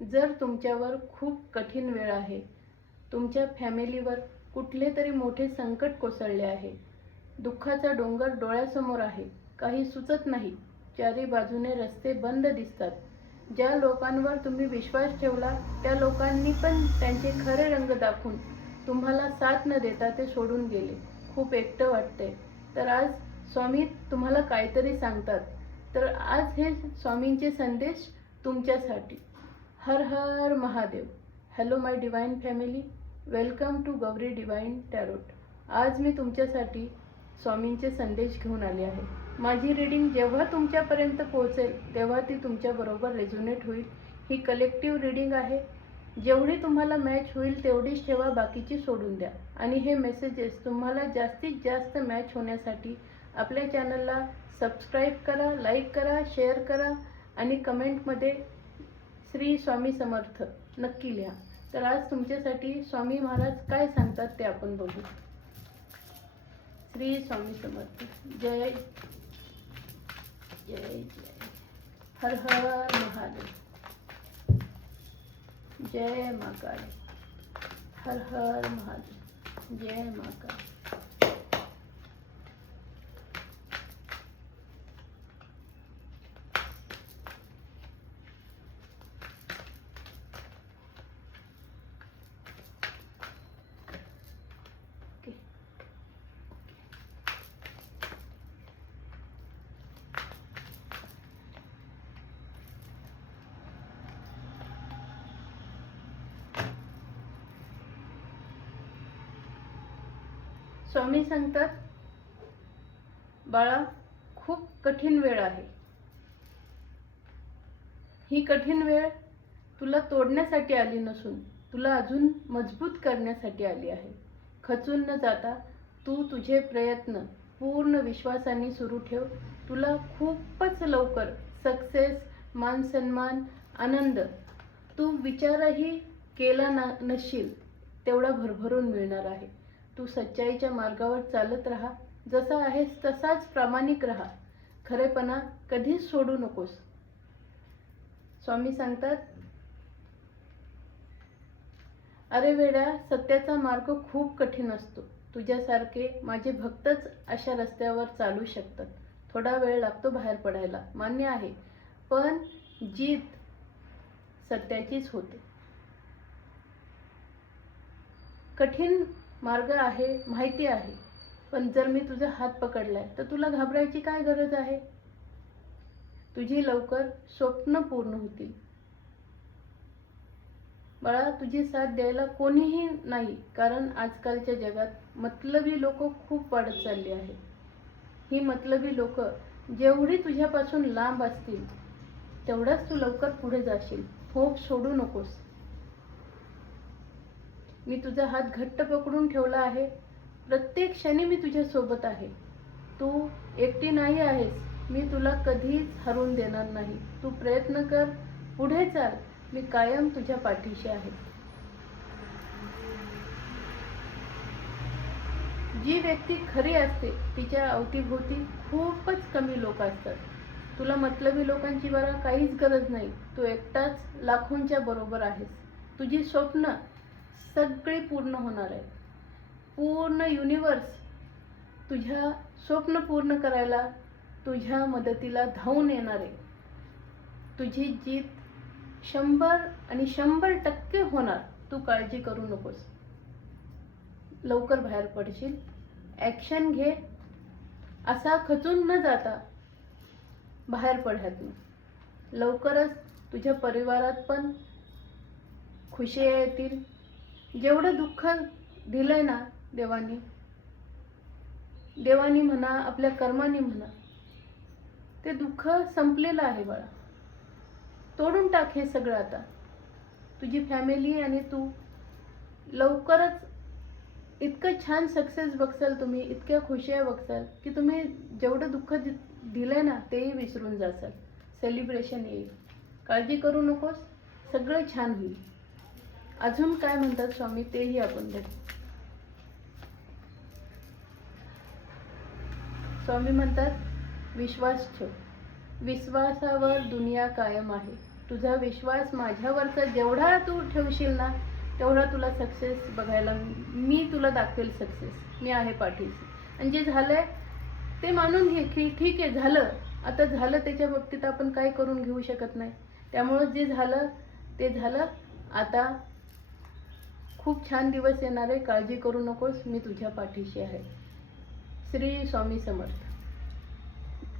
जर तुमच्यावर खूप कठीण वेळ आहे, तुमच्या फॅमिलीवर कुठले तरी मोठे संकट कोसळले आहे, दुःखाचा डोंगर डोळ्यासमोर आहे, काही सुचत नाही, चारी बाजूने रस्ते बंद दिसतात, ज्या लोकांवर तुम्ही विश्वास ठेवला त्या लोकांनी पण त्यांचे खरे रंग दाखवून तुम्हाला साथ न देता ते सोडून गेले, खूप एकटं वाटते, तर आज स्वामी तुम्हाला काहीतरी सांगतात. तर आज हे स्वामींचे संदेश तुमच्यासाठी. Har Har Mahadev. Hello my divine family, welcome to Gauri divine tarot. आज मी तुमच्यासाठी स्वामींचे संदेश घेऊन आले आहे. माझी रीडिंग जेव्हा तुमच्यापर्यंत पोहोचेल तेव्हा ती तुमच्याबरोबर रेझोनेट होईल. ही कलेक्टिव्ह रीडिंग आहे. जेवढी तुम्हाला मॅच होईल तेवढीच ठेवा, बाकीची सोडून द्या. आणि हे मेसेजेस तुम्हाला जास्तीत जास्त मॅच होण्यासाठी आपल्या चॅनलला सबस्क्राईब करा, लाईक करा, शेअर करा आणि कमेंटमध्ये श्री स्वामी समर्थ नक्की लिहा. तर आज तुमच्यासाठी स्वामी महाराज काय सांगतात ते आपण बघू. श्री स्वामी समर्थ. जय जय जय. हर हर महादेव. जय मा काली. हर हर महादेव. जय मा काली. स्वामी सांगतात, बाळा, खूप कठीण वेळ आहे. ही कठीण वेळ तुला तोडण्यासाठी आली नसून तुला अजून मजबूत करण्यासाठी आली आहे. खचून न जाता तू तुझे प्रयत्न पूर्ण विश्वासाने सुरू ठेव. तुला खूपच लवकर सक्सेस, मान सन्मान, आनंद तू विचारही केला नसशील तेवढा भरभरून मिळणार आहे. तू सच्चाईच्या मार्गावर चालत राहा. जसा आहेस तसाच प्रामाणिक राहा. खरेपणा कधीच सोडू नकोस. स्वामी सांगतात, अरे वेड्या, सत्याचा मार्ग खूप कठीण असतो. तुझ्यासारखे माझे भक्तच अशा रस्त्यावर चालू शकतात. थोडा वेळ लागतो बाहेर पडायला, मान्य आहे, पण जीत सत्याचीच होते. कठीण मार्ग आहे माहिती आहे, पण जर मी तुझा हात पकडलाय तर तुला घाबरायची काय गरज आहे. तुझी लवकर स्वप्न पूर्ण होतील. बाळा, तुझी साथ द्यायला कोणीही नाही, कारण आजकालच्या जगात मतलबी लोक खूप वाढत चालली आहे. ही मतलबी लोक जेवढी तुझ्यापासून लांब असतील तेवढाच तू लवकर पुढे जाशील. होप सोडू नकोस. मी तुझा हात घट्ट पकडून ठेवला आहे. प्रत्येक क्षणी मी तुझ्या सोबत आहे. तू एकटी नाही आहेस. मी तुला कधीच हरवून देणार नाही. तू प्रयत्न कर, पुढे चाल. मी कायम तुझ्या पाठीशी आहे. जी व्यक्ती खरी असते तिच्या अवतीभोवती खूपच कमी लोक असतात. तुला मतलबी लोकांची बरा काहीच गरज नाही. तू एकटाच लाखोंच्या बरोबर आहेस. तुझी स्वप्न सगळी पूर्ण होणार आहे. पूर्ण युनिवर्स तुझ्या स्वप्न पूर्ण करायला तुझ्या मदतीला धावून येणार आहे. तुझी जीत 100% होणार. तू काळजी करू नकोस. लवकर बाहेर पडशील. ॲक्शन घे. असा खचून न जाता बाहेर पड ह्यातून. लवकरच तुझ्या परिवारात पण खुशी येतील. जेवढं दुःख दिलंय ना देवानी म्हणा, आपल्या कर्मानी म्हणा, ते दुःख संपलेलं आहे बाळा. तोडून टाक हे सगळं आता. तुझी फॅमिली आणि तू लवकरच इतकं छान सक्सेस बघसाल, तुम्ही इतक्या खुशिया बघसाल की तुम्ही जेवढं दुःख दिलंय ना तेही विसरून जासाल. सेलिब्रेशन येईल. काळजी करू नकोस, सगळं छान होईल. अजून काय म्हणतात स्वामी तेही आपण बघू. स्वामी म्हणतात, विश्वास ठेव. विश्वासावर दुनिया कायम आहे. तुझा विश्वास माझ्यावरचा जेवढा तू ठेवशील ना तेवढा तुला सक्सेस बघायला मी तुला दाखवेल सक्सेस. मी आहे पाठीशी. आणि जे झालंय ते मानून घे की ठीक आहे झालं, आता झालं, त्याच्या बाबतीत आपण काय करून घेऊ शकत नाही. त्यामुळं जे झालं ते झालं. आता खूप छान दिवस येणार आहे, काळजी करू नकोस, मी तुझ्या पाठीशी आहे. श्री स्वामी समर्थ.